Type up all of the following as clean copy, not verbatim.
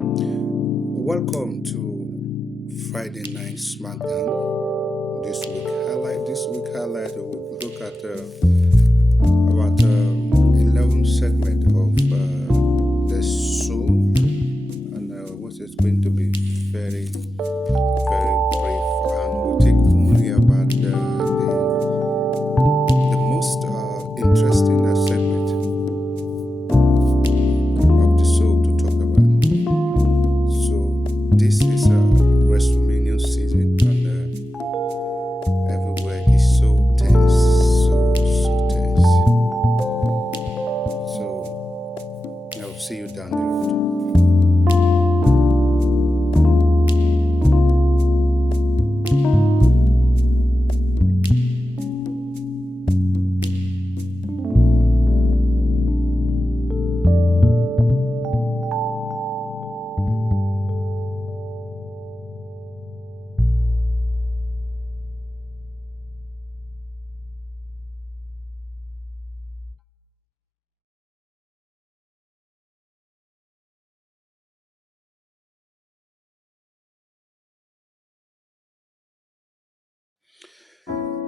Welcome to Friday Night Smackdown. This week highlight, we'll look at about 11 segment of the show, and what is going to be very, very brief, and we'll take only about the most interesting segment of the show to talk about. So this is a WrestleMania season, and everywhere is so tense, so tense. So I'll see you down the road.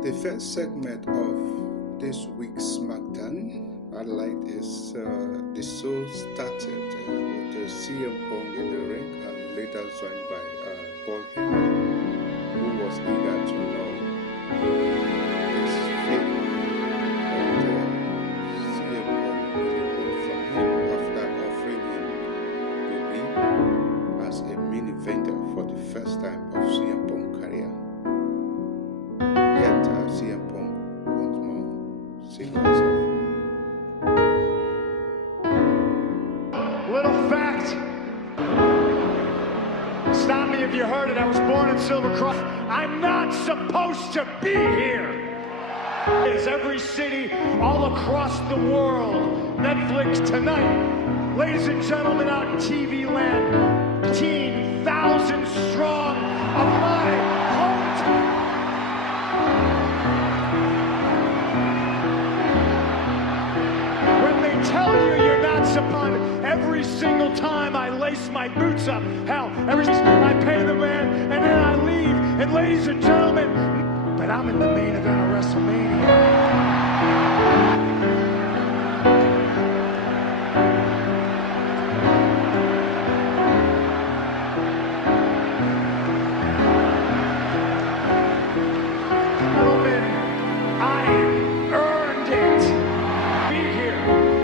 The first segment of this week's SmackDown highlight is the show started with CM Punk in the ring and later joined by Paul Heyman, who was eager to know his fate. And CM Punk really won from him after offering him to be as a main eventer for the first time of CM Punk's career. Yet CM Punk once more sing himself. Little fact. Stop me if you heard it. I was born in Silver Cross. I'm not supposed to be here. It's every city all across the world. Netflix tonight. Ladies and gentlemen out in TV land, 15,000 strong of my hometown. Tell you you're not supposed. Every single time I lace my boots up, hell, every time I pay the man and then I leave. And ladies and gentlemen, but I'm in the main event of WrestleMania. Gentlemen, I earned it. Be here.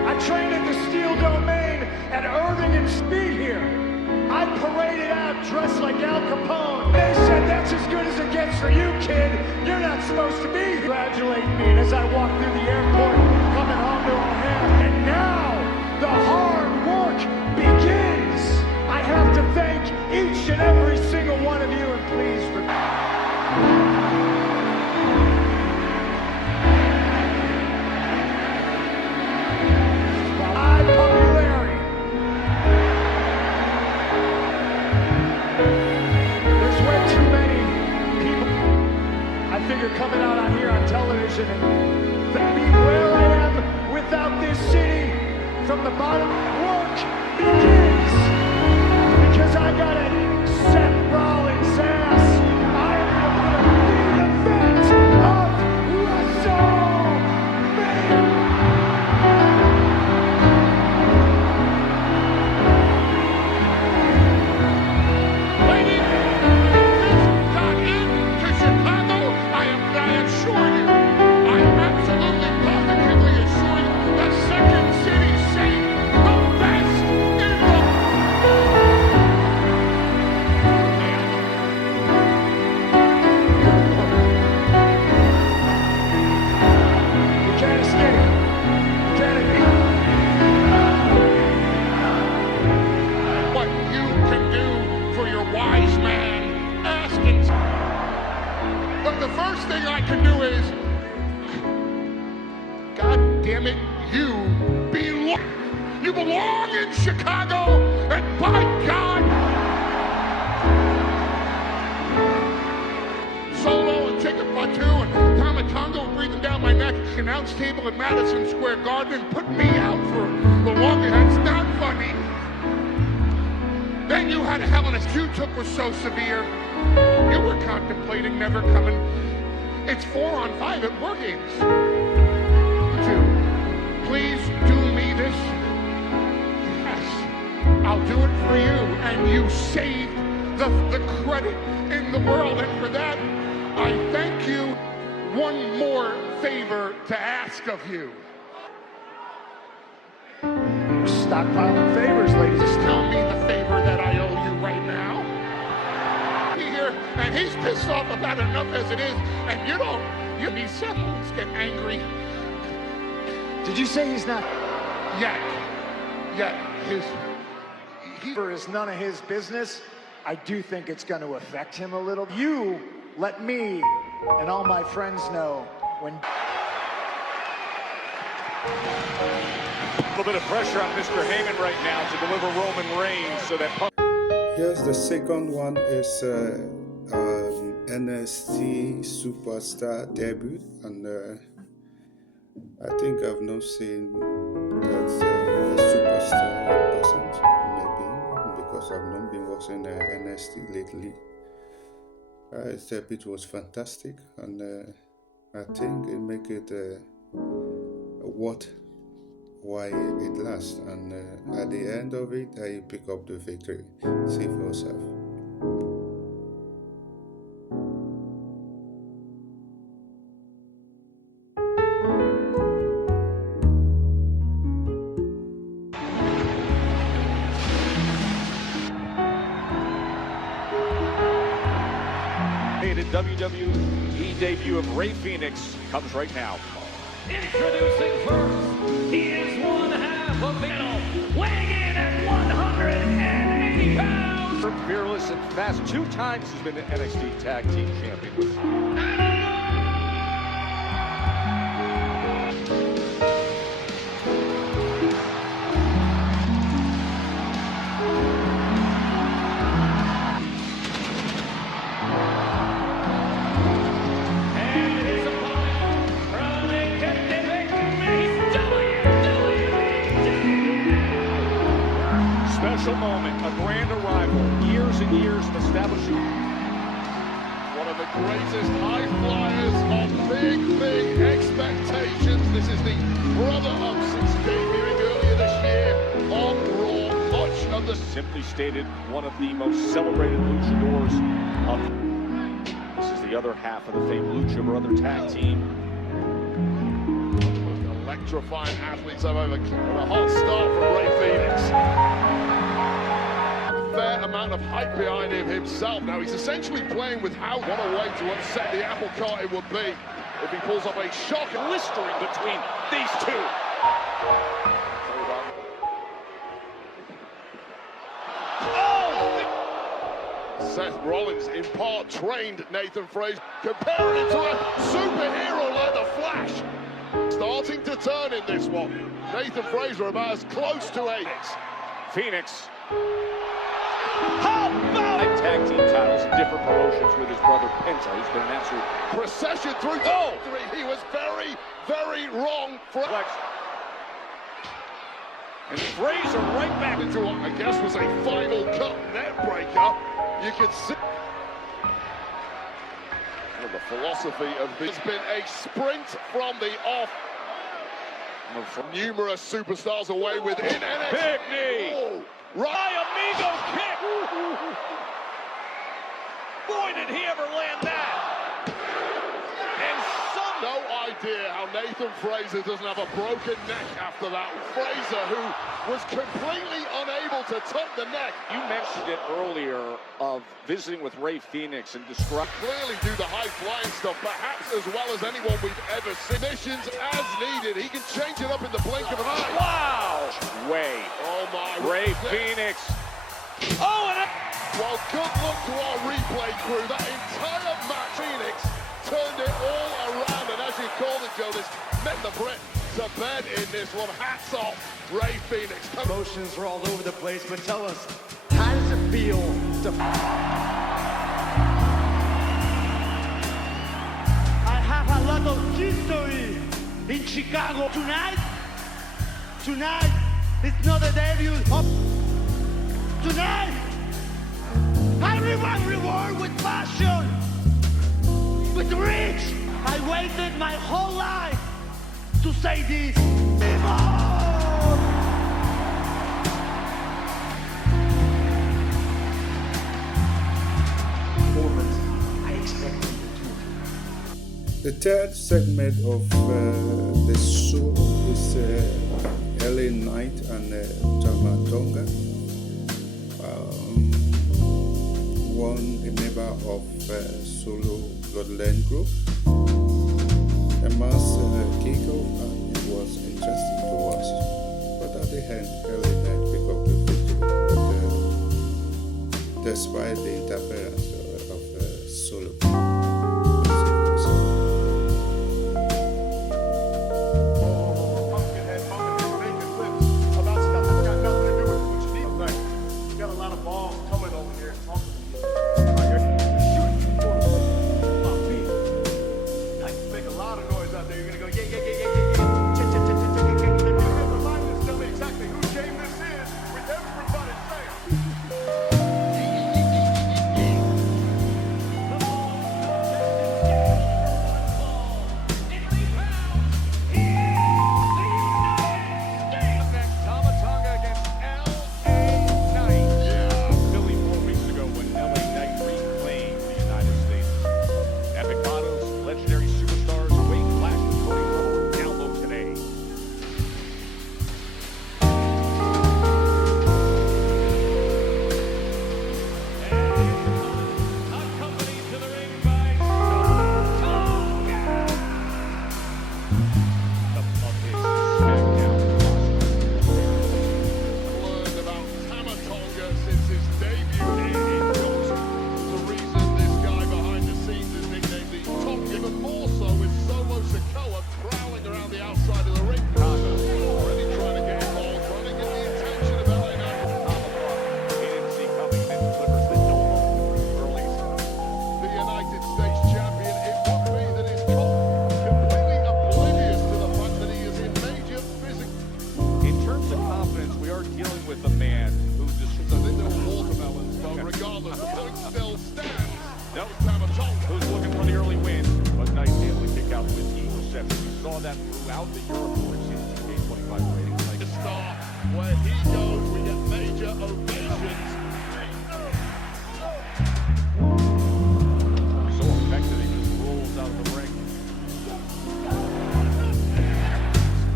I trained at the Steel Domain at Irving and Speed here. I paraded out dressed like Al Capone. They said, that's as good as it gets for you, kid. You're not supposed to be here. Congratulating me. And as I walk through the airport, coming home to O'Hare. And now, the hard work begins. I have to thank each and every single one of you, and please coming out on here on television and be where I am without this city. From the bottom, work begins because I got it. Seth Rollins' ass. I am the main event of WrestleMania. The first thing I can do is, God damn it, you belong in Chicago, and by God, Solo and Jacob Fatu and Tamatongo breathing down my neck, announce table at Madison Square Garden and put me out for the longest. That's not funny. Then you had Helen as you took was so severe. You were contemplating never coming. It's 4-on-5 at War Games. Please do me this. Yes, I'll do it for you. And you saved the credit in the world. And for that, I thank you. One more favor to ask of you. Stockpiling favors, ladies. Just tell me the favor that I owe you right now. Here, and he's pissed off about enough as it is, and you need someone's get angry. Did you say he's not? Yet, Is none of his business. I do think it's going to affect him a little. You let me and all my friends know when. A little bit of pressure on Mr. Heyman right now to deliver Roman Reigns so that. Yes, the second one is NXT Superstar debut, and I think I've not seen that a superstar in person, maybe because I've not been watching NXT lately. I thought it was fantastic, and I think it make it what why it lasts, and at the end of it, I pick up the victory. See for yourself. The WWE debut of Rey Fenix comes right now. Introducing first, he is one half of the middle, weighing in at 180 pounds. Fearless and fast. 2 times he's been the NXT Tag Team Champion. Special moment, a grand arrival, years and years of establishing. One of the greatest high flyers on big expectations. This is the brother of since debuting earlier this year on Raw. Much of the Simply stated, one of the most celebrated luchadors of. This is the other half of the famed Lucha Brother tag team. Electrifying athletes I've ever. What a hot start from Rey Fenix. Fair amount of hype behind him himself. Now he's essentially playing with how. What a way to upset the apple cart it would be if he pulls off a shock. Blistering between these two. Seth Rollins in part trained Nathan Frazer, comparing him to a superhero like the Flash. Starting to turn in this one. Nathan Frazer about as close to a Phoenix. How about tag team titles in different promotions with his brother Penta, who's been an absolute procession through victory. He was very wrong. And Frazer right back into what I guess was a final cut net breaker. You could see the philosophy of this has been a sprint from the off. From numerous superstars away within NXT. Big knee. Oh, right amigo kick. Boy, did he ever land that. And some. No idea how Nathan Frazer doesn't have a broken neck after that. Frazer, who was completely unable to tuck the neck. You mentioned it earlier of visiting with Rey Fenix and describe. Clearly do the high flying stuff, perhaps as well as anyone we've ever seen. Missions as needed. He can change it up in the blink of an eye. Wow. Way. Oh my. Rey Fenix. Oh, and well, good luck to our replay crew. That entire match, Phoenix turned it all around, and as you called it, Joe, this met the Brit to bed in this one. Hats off, Rey Fenix. Emotions are all over the place, but tell us, how does it feel to... I have a lot of history in Chicago. Tonight is not the debut of... Tonight I reward reward with passion, with reach. I waited my whole life to say this. Performance I expected to do. The third segment of the show is LA Knight and Tama Tonga. One a member of Solo Bloodline Group. A mass kickoff, and it was interesting to watch. But at the end, LA Knight picked up the victory despite the interference of Solo. Who's looking for the early win, but nice able to kick out with equal reception. We saw that throughout the Europe Tour season. 25 ratings. Like The start, where he goes, we get major ovations. so effective, he just rolls out the ring.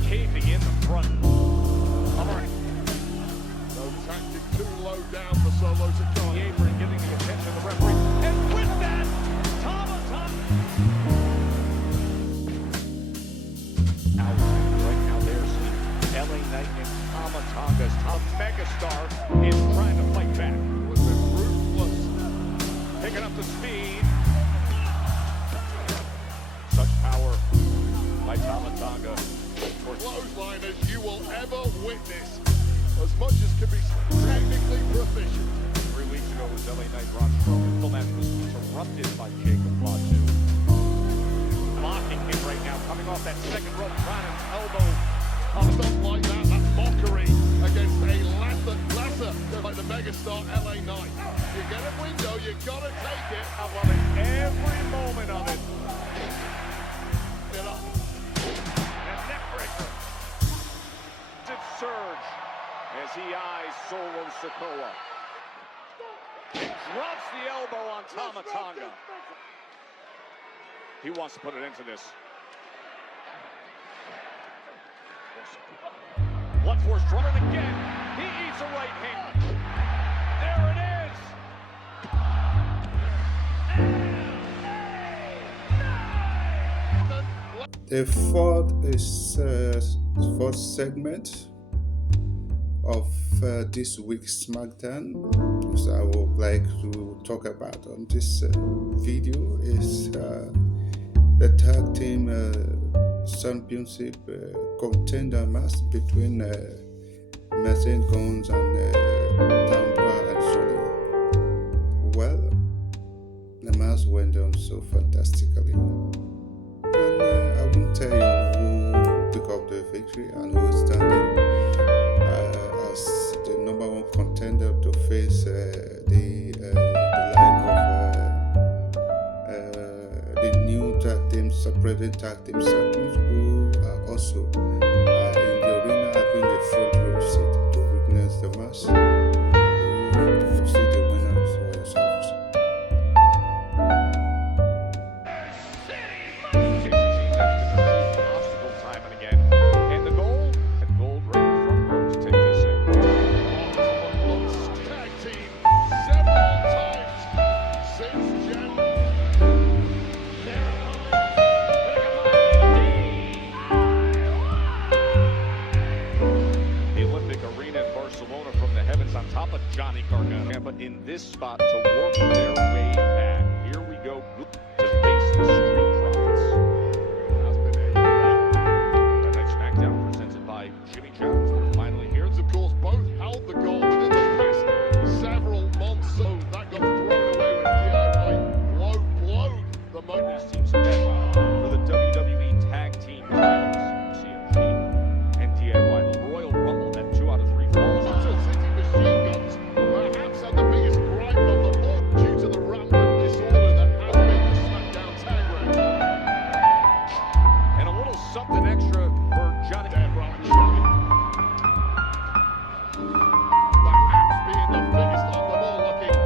Caving in the front. No tactic too low down for Solo The Sikoa. apron getting the attention of the referee. And with that, Tama right now they're seeing LA Knight and Tama Tonga's top megastar is trying to fight back. Was been ruthless. Picking up the speed. Such power by Tama Tonga. Clothesline as you will ever witness. As much as can be technically proficient. 3 weeks ago was LA Knight Braun Strowman. Until that was interrupted by Jacob Fatu. Blocking him right now, coming off that second rope, trying to elbow. Stuff like that, that's mockery against a lesser like the megastar LA Knight. You get a window, you gotta take it. I'm loving every moment of it. You know, And neckbreaker. Surge as he eyes Solo Sikoa. Drops the elbow on Tama Tonga. He wants to put an end to this. Blunt force running again. He eats a right hand. There it is. The fourth segment of this week's SmackDown, which I would like to talk about on this video, is the tag team championship contender match between Machine Guns and Tampa and Sony. Well, the match went on so fantastically. And I won't tell you who picked up the victory and who is standing as the number one contender to face the separated tag team champions who are also in the arena having a front row seat to witness the match. You see the winners for yourselves. Obstacle time and again. And the goal? And Gold right in front row to take this in. Tag team several times since January. The Olympic arena in Barcelona from the heavens on top of Johnny Gargano. But in this spot to work their way back. Here we go to face the Street Profits. Has been a WWe Smackdown presented by Jimmy Jones. Finally here. of course, both held the goal within the past several months. So that got thrown away when DIY blowed the moment. These teams met for the WWE Tag Team titles. CMG and DIY. The Royal Rumble had 2 out of 3 falls. Until City Machine Guns perhaps had the biggest gripe of them all due to the rampant disorder that has been the SmackDown tag reign. And a little something extra for Johnny. Deborah and Shelley. Perhaps being the biggest of them all, looking.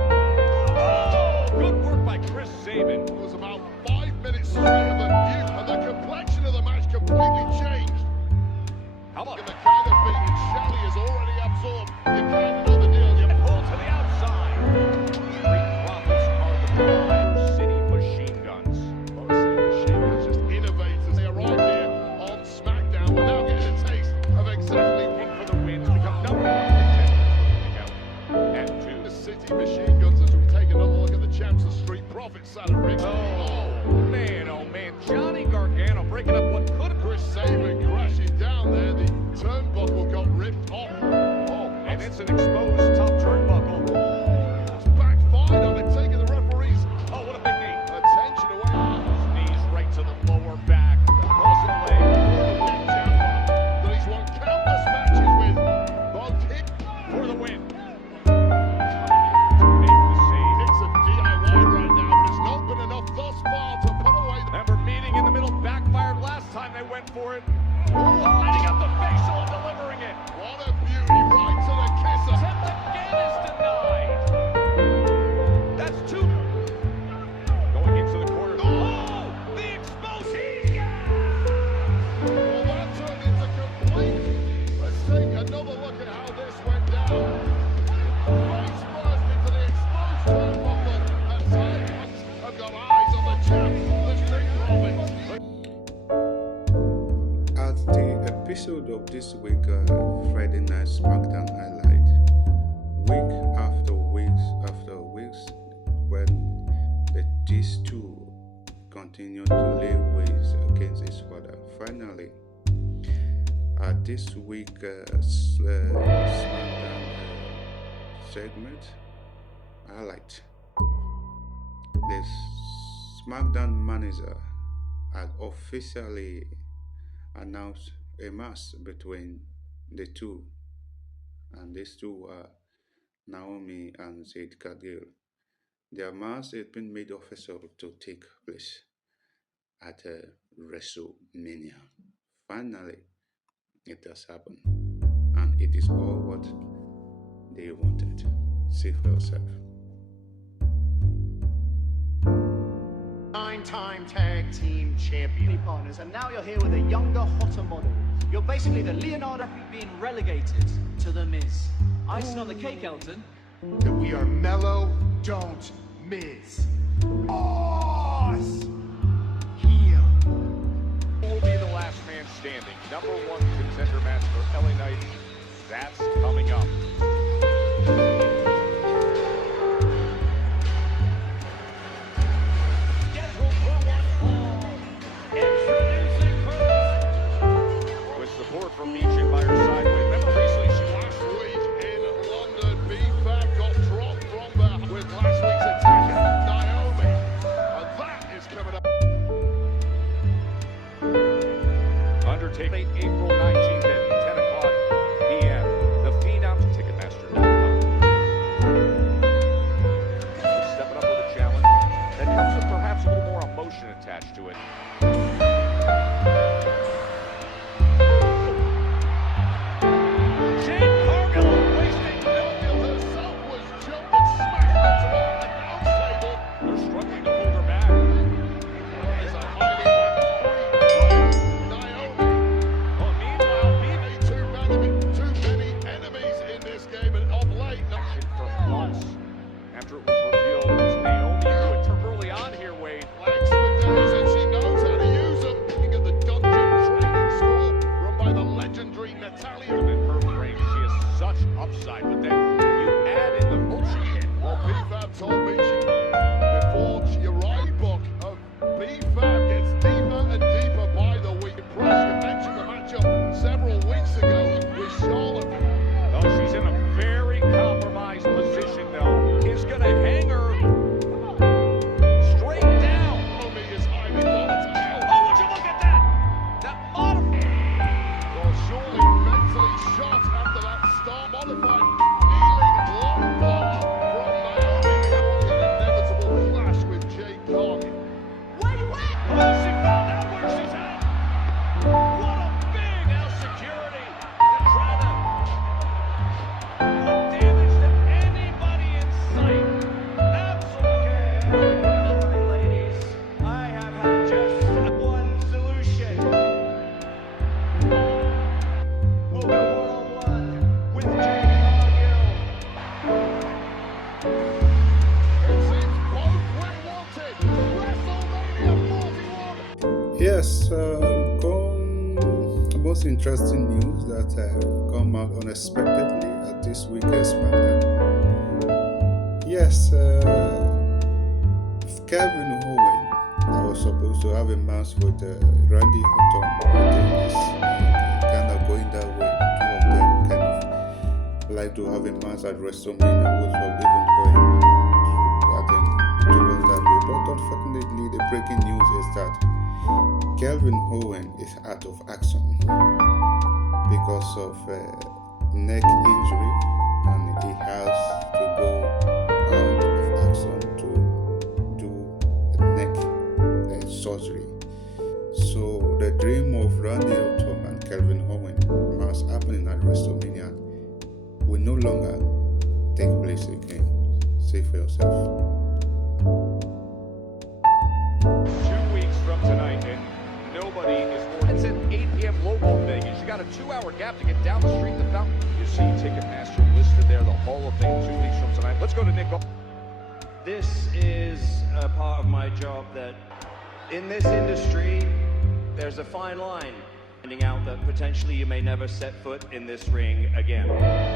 Oh, good work by Chris Sabin. It was about 5 minutes straight of the view, and the complexion of the match completely changed. How about And the kind of beating Shelley has already absorbed, you kind of know the deal. You pull to the outside? Street Profits are the Drive City Machine Guns. Machine Guns, just innovators. They arrived here on SmackDown. We're now getting a taste of exactly Looking for the win to become number 1 contenders. And 2. the City Machine Guns as we take another look at the champs of Street Profits side of Rick. Oh man, Johnny Gargano breaking up what could have Chris Sabin crashing down there. The turnbuckle got ripped off. Oh, and it's an exposed top turnbuckle. It's backfired on it, taking the referees Oh, what a big knee. attention away. Knees right to the lower back. Across the leg. That he's won countless matches with both hit For the win. Make the save. hits of DIY right now, but it's not been enough thus far to put away the Remember, meeting in the middle backfired last time they went for it. Lining up the facial and delivering it. what a beauty, right to the kisser. Attempt again is denied. That's 2. Going into the corner. Oh, the exposed. Well, that turned into complete. Let's take another look at how this went down. Face first into the exposed turnbuckle, and Titans have got eyes on the champs, the Street Profits. At the episode of this week, Friday Night SmackDown highlight, week after weeks, when these two continue to lay waste against each other. Finally, at this week SmackDown segment highlight, the SmackDown manager had officially announced a match between the two, and these two are Naomi and Jade Cargill. Their match has been made official to take place at WrestleMania. Finally, it has happened, and it is all what they wanted. See for yourself. 9-time tag team champion partners, and now you're here with a younger, hotter model. You're basically the Leonardo being relegated to the Miz. Icing on the cake, Elton. that we are mellow, don't miss. Us here. Who will be the last man standing? Number 1 contender match for LA Knight. That's coming up. With support from Meechin by her side. Remember recently she Last week in London, B-Fab got dropped from there with last week's attacker, Naomi. And that is coming up. Undertaking April 19th at 10 o'clock p.m. The Phenom Ticketmaster.com. Stepping up with a challenge that comes with perhaps a little more emotion attached to it. most interesting news that come out unexpectedly at this week's SmackDown. Yes, Calvin Owen, I was supposed to have a match with Randy Orton. I think it's kind of going that way. Two of them kind of like to have a match at WrestleMania, which was even going I think towards that way. But unfortunately, the breaking news is that Calvin Owen is out of action because of neck injury, and he has to go out of action to do a neck surgery. So the dream of Randy Orton and Calvin Owen match happening at WrestleMania will no longer take place again. See for yourself. 2 weeks from tonight, and nobody is more. It's at 8 p.m. local in Vegas. You got a 2-hour gap to get down the street to Fountain. You see Ticketmaster listed there, the Hall of Fame 2 weeks from tonight. Let's go to Nick. This is a part of my job that in this industry, there's a fine line. Finding out that potentially you may never set foot in this ring again.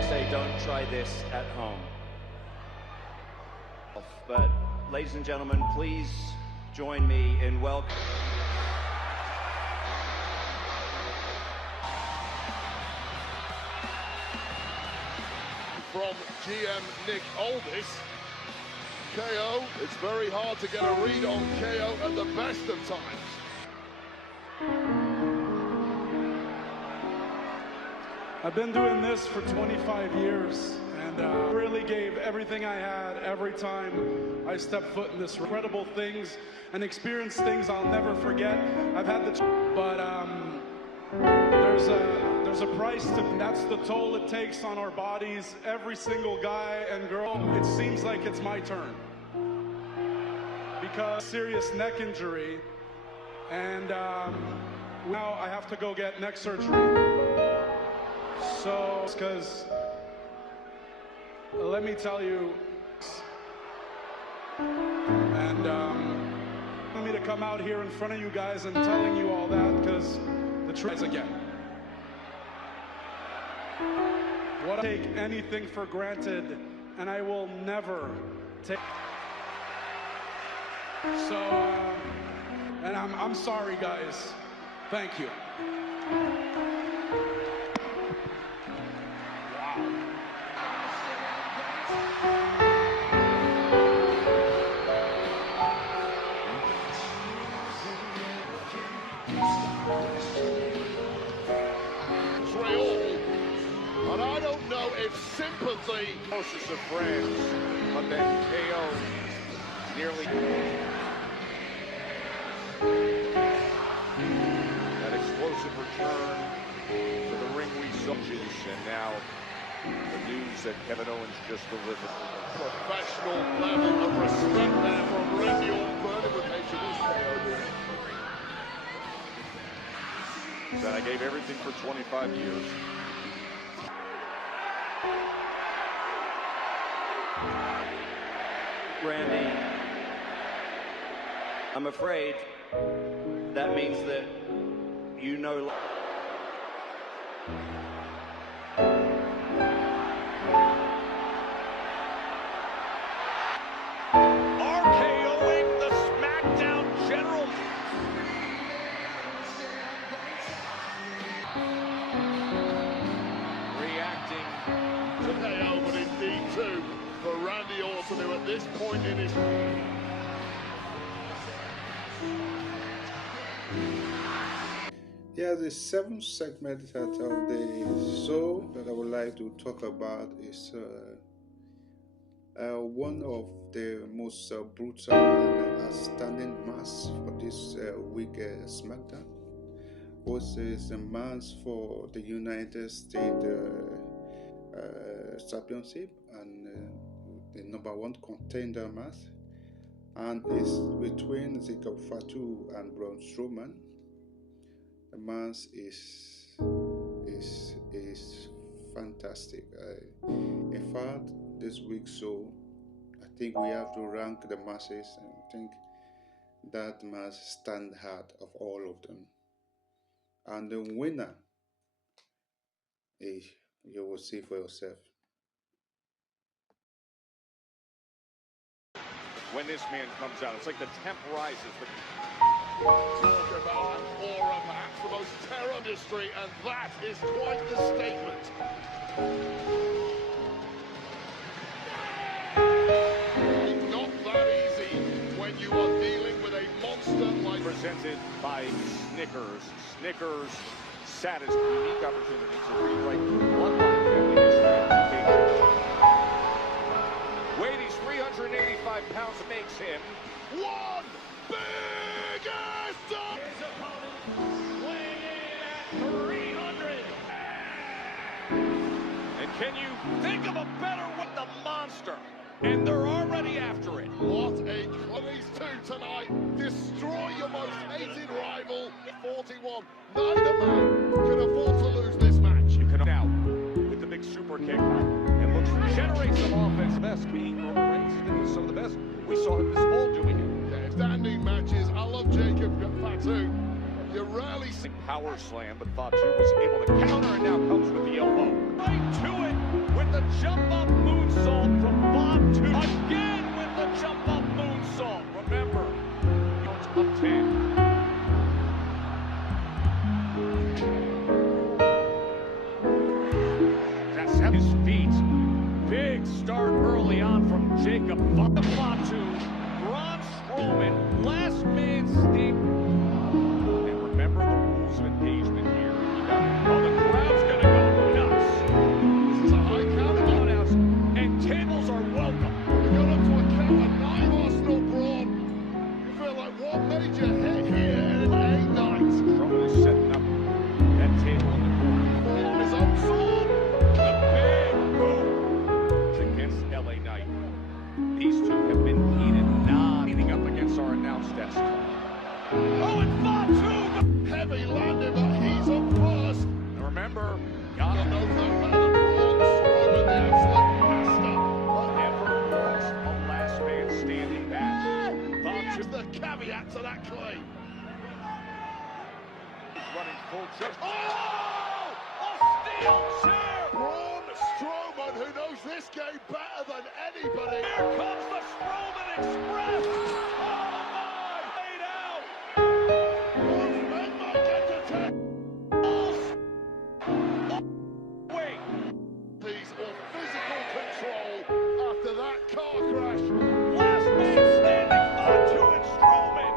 Say don't try this at home. But ladies and gentlemen, please join me in welcoming. From GM Nick Aldis, KO, it's very hard to get a read on KO at the best of times. I've been doing this for 25 years, and really gave everything I had every time I stepped foot in this. Incredible things and experienced things I'll never forget. I've had the, but there's a price to. That's the toll it takes on our bodies. Every single guy and girl. It seems like it's my turn because serious neck injury, and now I have to go get neck surgery. So, because let me tell you, and for me to come out here in front of you guys and telling you all that, because the truth is again, what I take anything for granted, and I will never take. So, and I'm sorry, guys. Thank you. And I don't know if sympathy Closest of friends, but then KO nearly. That explosive return to the ring we saw, and now the news that Kevin Owens just delivered. professional level of respect there from Randy Orton. Invitation is KO doing. That I gave everything for 25 years. Randy, I'm afraid that means that you know. RKOing the SmackDown General. Reacting To KO, but indeed too for Randy Orton, who at this point in his Yeah, the seventh segment of the show that I would like to talk about is one of the most brutal and outstanding matches for this week SmackDown, which is a match for the United States Championship and the number one contender match, and it's between Ziggler Fatu and Braun Strowman. The match is fantastic. In fact, this week's show, I think we have to rank the matches, and I think that match stand out of all of them. And the winner You will see for yourself. When this man comes out, it's like the temp rises. Talk about an aura, perhaps the most terror industry, and that is quite the statement. Not that easy when you are dealing with a monster like... Presented by Snickers. Snickers saddest unique opportunity to rewrite bloodline family history. Weight, he's 385 pounds, makes him one big ass up! His opponent weighing in at 300. And can you think of a better with the monster? And they're already after it. What a these two tonight. Destroy your most hated rival. 41. Neither man can afford to lose this match. You can now with the big super kick and looks to generate some offense. Best being Roman Reigns has been with some of the best. We saw him this fall doing it. Yeah, standing matches. I love Jacob Fatu. You rarely see power slam, but Fatu was able to counter and now comes with the elbow. Right to it with the jump up moonsault from Fatu. Again with the jump up moonsault. Remember, it's up 10. That's his feet. Big start early on from Jacob Fatu. Braun Strowman, last man standing. Remember the rules of engagement here. Oh, the crowd's gonna go nuts. this is a high count. Countouts and tables are welcome. We got up to a count of 9 Arsenal Braun. You feel like one major hit here in a night. Strowman is setting up that table in the corner. Ball on his own sword. The big boom against LA Knight. These two have been heated, leaning up against our announce desk. Oh, and Fatu! Heavy landing, but he's up first. And remember, Got God no doubt about Braun Strowman, the absolute master. never lost a last man standing match. Here's Fatu the caveat to that claim. is running full charge. Oh! A steel chair! Braun Strowman, who knows this game better than anybody. Here comes the Strowman Express! Oh my! Laid out! Both men might get to take. Wait! He's on physical control after that car crash. Last man standing, Fatu and Strowman!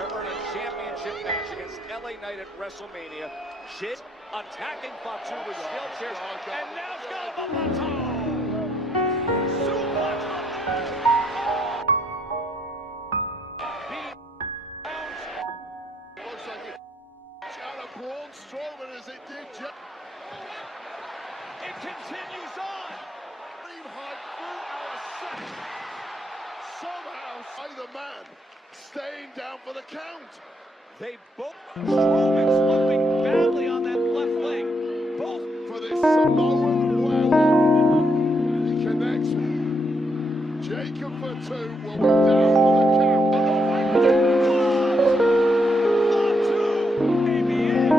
Earn a championship match against LA Knight at WrestleMania. Shit attacking Fatu with steel chairs, and now it's got him up on top! Suplex from there! Looks like it out of Braun Strowman as it did. It continues on! Dream high through our set. Somehow, say the man, staying down for the count. They both. Strowman's limping badly on that left leg. Both. For this Samoan werewolf. He connects. Jacob Fatu will be down for the count. Fatu, maybe it.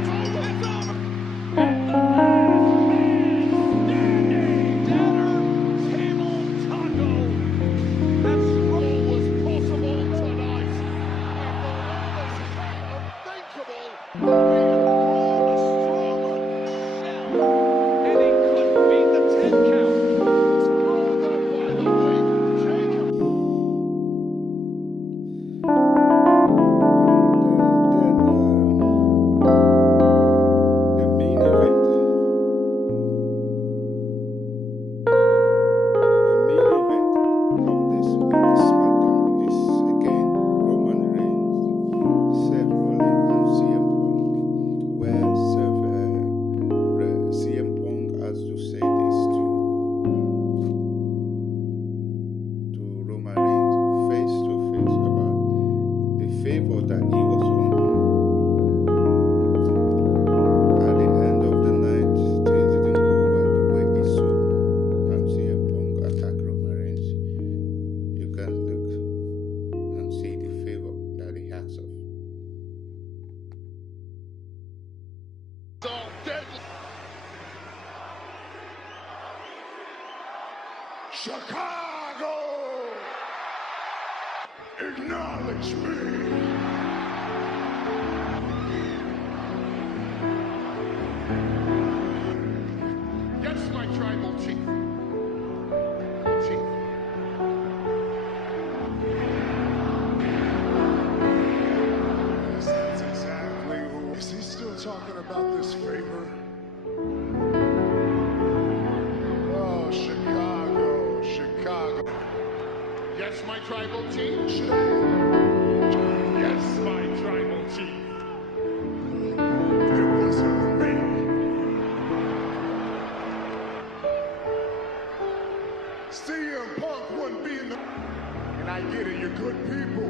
It's over. Chicago! Acknowledge me! Yes, my tribal chief. Yes, that's exactly who. Is he still talking about this favor? Oh, Chicago, Chicago. Yes, my tribal chief. Yes, My tribal chief. it wasn't for me. CM Punk wouldn't be in the. And I get it, you're good people.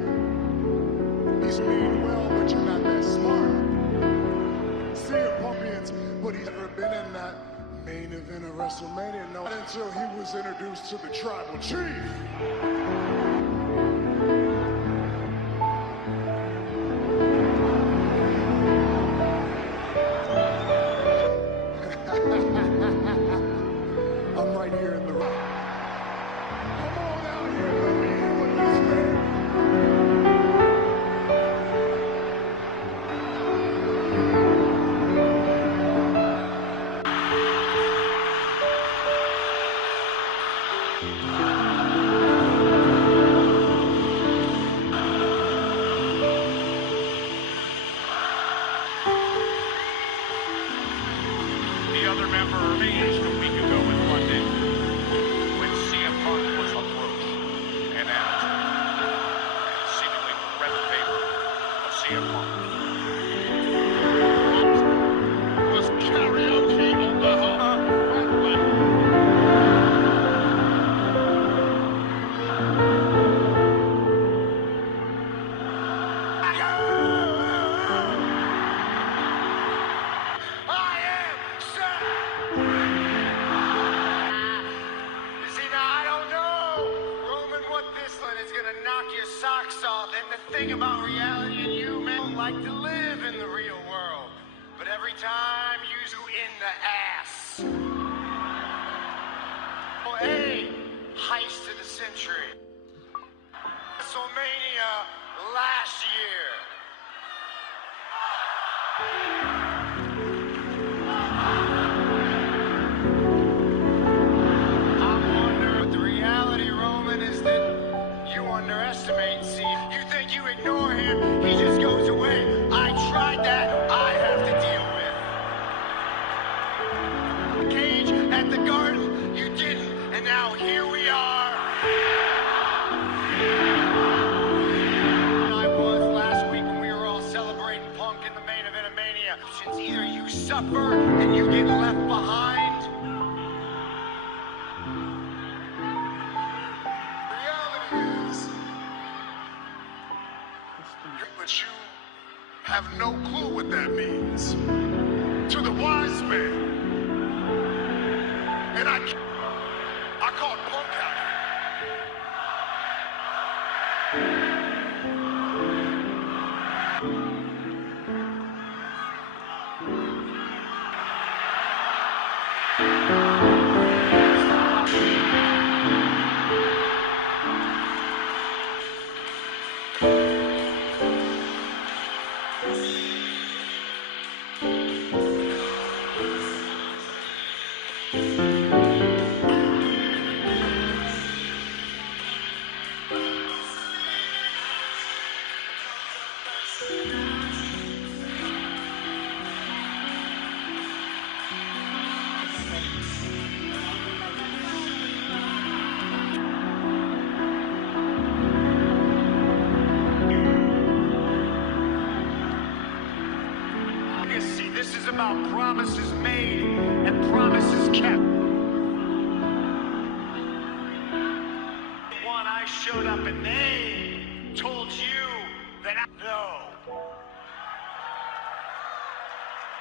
He's mean well, but you're not that smart. CM Punk, but he's never been in that main event of WrestleMania. No, not until he was introduced to the tribal chief. I'm right here in the room. Come on out here, let me hear what you say. The other member remains a week ago in London when CM Punk was approached and asked and seemingly read the favor of CM Punk. Was karaoke on the home. See, now I don't know, Roman, what this one is gonna knock your socks off. And the thing about reality, and you men don't like to live in the real world. But every time you in the ass. Well, hey, heist of the century. WrestleMania last year. But the reality, Roman, is that you underestimate C. You think you ignore him, he just goes away. I tried that, I have to deal with. Cage at the Garden, you didn't, and now here we are. I was last week when we were all celebrating Punk in the main event of Mania. Since either you suffer and you get left behind, But you have no clue what that means. To the wise man. And I called Punk out. See, this is about promises made and promises kept. One, I showed up and they told you that I know.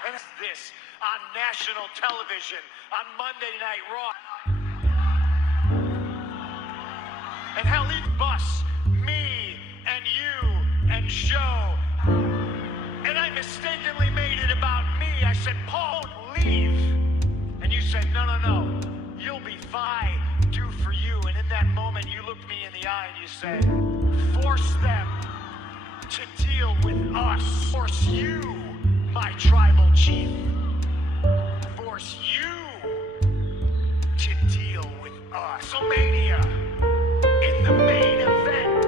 And it's this on national television on Monday Night Raw. And hell, even bus, me and you and Joe. And I mistakenly made it about me. I said, Paul, leave. And you said, no, you'll be fine. Do for you. looked me in the eye and you said, force them to deal with us. Force you, my tribal chief. Force you to deal with us. WrestleMania in the main event.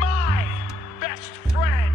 My best friend.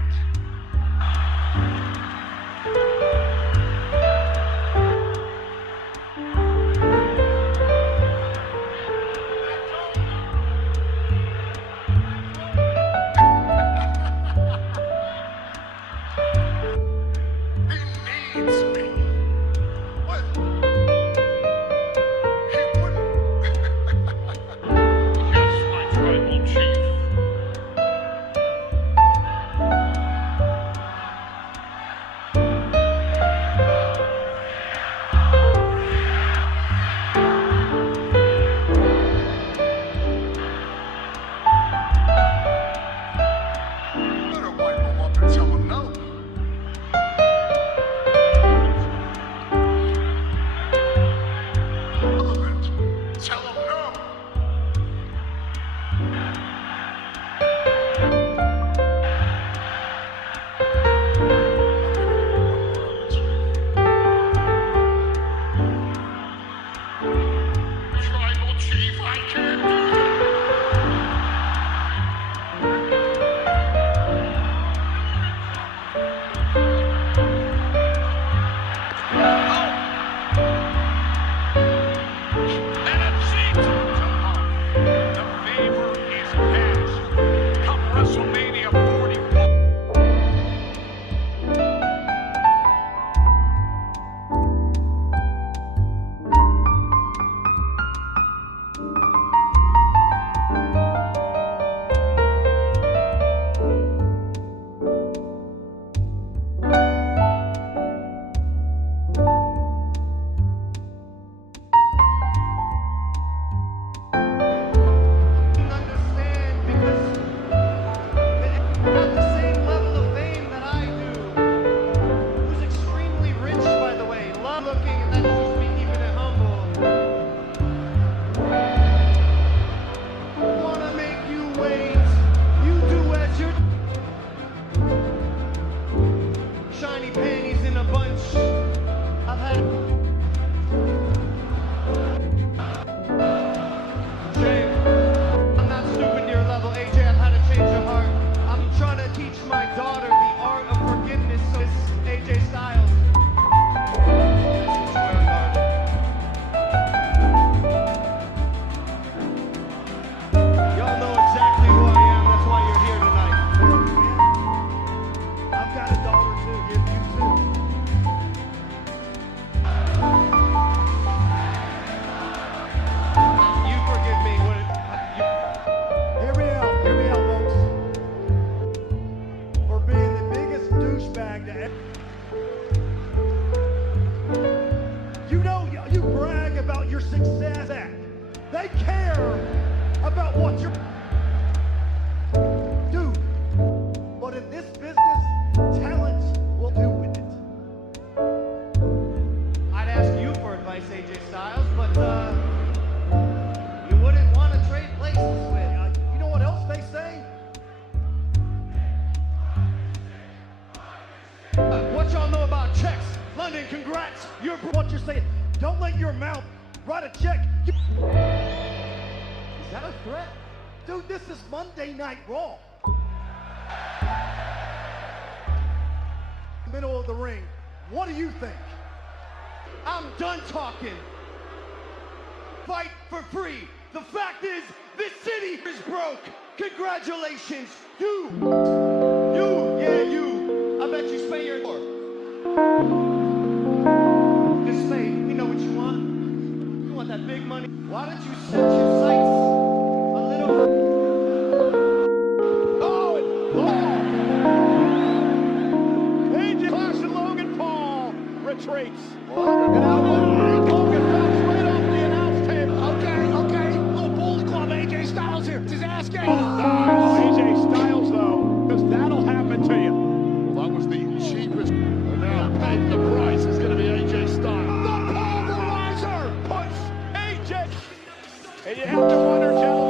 They care about what you're... Dude, but in this business, talent will do with it. I'd ask you for advice, AJ Styles, but you wouldn't want to trade places with. You know what else they say? What y'all know about checks? London, congrats. You're what you're saying. Don't let your mouth write a check. Is that a threat? Dude, this is Monday Night Raw. Middle of the ring. What do you think? I'm done talking. Fight for free. The fact is, this city is broke. Congratulations. You. I bet you spay your door. Just say, we know what you want. You want that big money. Why don't you set your sights a little... AJ Clash and Logan Paul retreats. Logan bounced right off the announce table. Okay. Little Bullet Club, AJ Styles here. It's his ass game. AJ Styles, though, because that'll happen to you. Well, that was the cheapest. And now paying the price is going to be AJ Styles. The pulverizer puts AJ. And you have to wonder, gentlemen,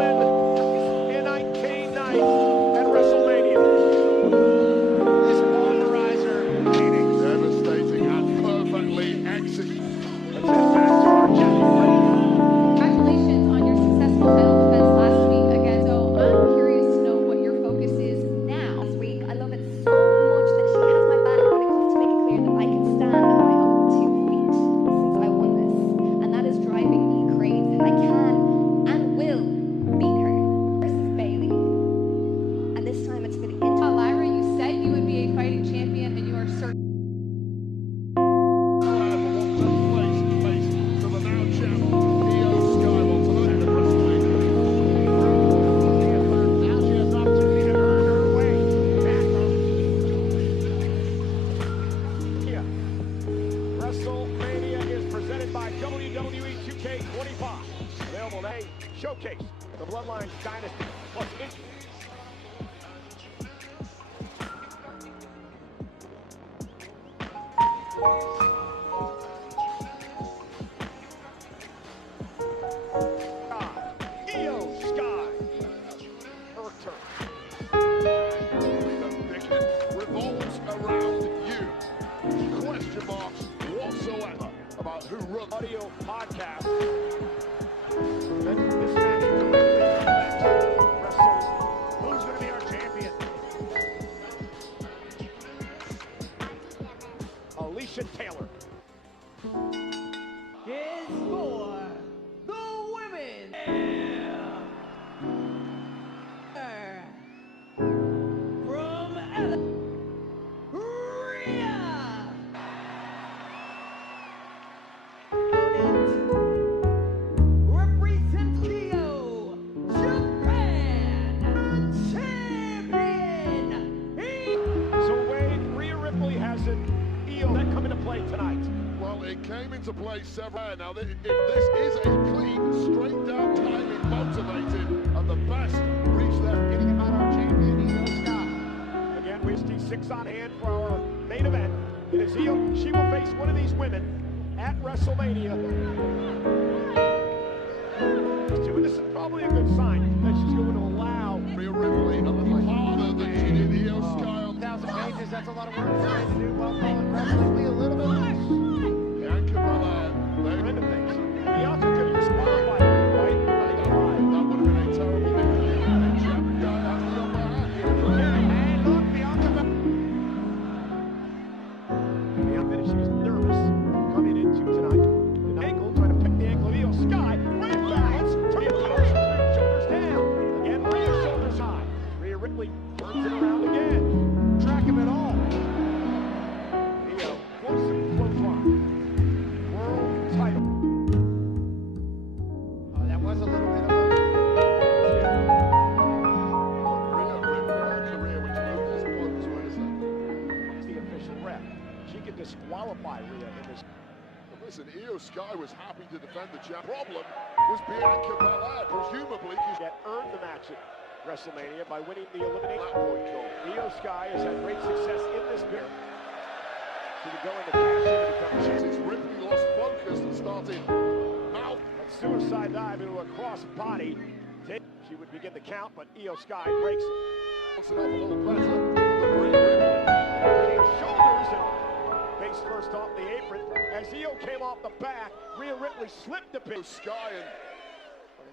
spot. Available today, showcase the Bloodline Dynasty plus audio podcast. And this match directly affects who's going to be our champion. Alicia Taylor is for the women. From Rhea. Tonight. Well, it came into play several. Now, if this is a clean, straight down timing, motivated, and the best reach there, getting about our champion, Io Sky. Again, we see 6 on hand for our main event. It is Io. She will face one of these women at WrestleMania. And this is probably a good sign that she's going to allow Rhea Ripley a little harder than she did Io Sky on 1,000 pages, that's a lot of work for her to do while calling wrestling me a little bit less. Bianca Belair. They're into things. Bianca could have disqualified her, right? That would have been a terrible nickname. And Jeffrey Guy has the upper hand. And look, Bianca she was nervous coming into tonight. The ankle, trying to pick the ankle of Io Sky. Great balance. Shoulders down. Again, Rhea shoulders high. Rhea Ripley turns it around again. Tracking it all. Io, close and close line. World title. Oh, that was a little bit of a... Rhea Ripley, her career, which knows this point was Wednesday. He's the official ref. She can disqualify Rhea in this. Listen, Io Sky was happy to defend the champ. Problem was Bianca Belair, presumably, Yet earned the match at WrestleMania by winning the elimination point goal. Io Sky has had great success in this pair. She could go into cash in and become champion. Ripley lost focus and started mouth. A suicide dive into a cross body. She would begin the count, but Io Sky breaks it. Looks it up a little better than Rhea Ripley. Shoulders and face first off the apron. As Io came off the back, Rhea Ripley slipped a bit. Sky and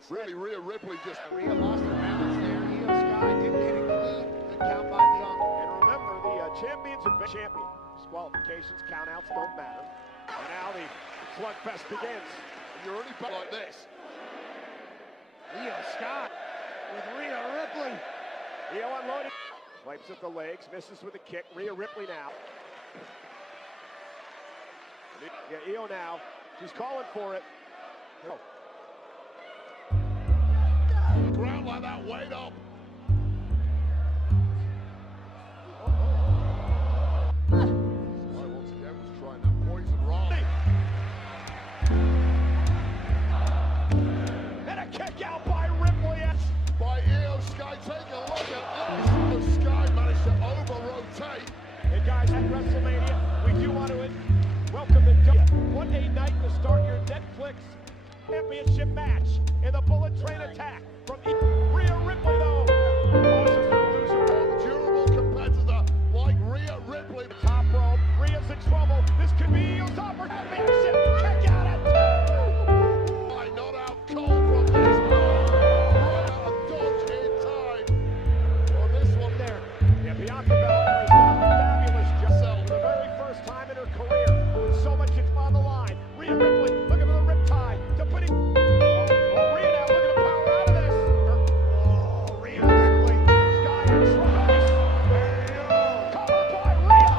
really Rhea Ripley just... Rhea lost her balance there. Io Sky didn't hit it clean. Good count by Bianca. And remember, the champions have been champion. Disqualifications, countouts don't matter. And now the slugfest begins. You're only back like this. Io Sky with Rhea Ripley. Io unloading. Wipes at the legs, misses with a kick. Rhea Ripley now. Yeah, Io now. She's calling for it. Oh. Ground like that, weight up. Sky once again was trying that poison rod. And a kick out by Ripley. By Io Sky, take a look at this. Io Sky managed to over-rotate. Hey guys, at WrestleMania, we do want to welcome the what a night to start your Netflix championship match in the Bullet Train attack from Rhea Ripley, though. Causes her to lose her Durable competitor like Rhea Ripley. top rope. Rhea's in trouble. This could be Io's opportunity. Kick out at two. Why not out cold from this point? Right out of dodge in time. On this one there. Yeah, Bianca Belair has done a fabulous job for the very first time in her career with so much on the line. Rhea Ripley, look at the riptide to put it. Oh, Rhea now looking to power out of this. Oh, Rhea Ripley. Sky in trouble. Cover by Rhea.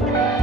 Miz.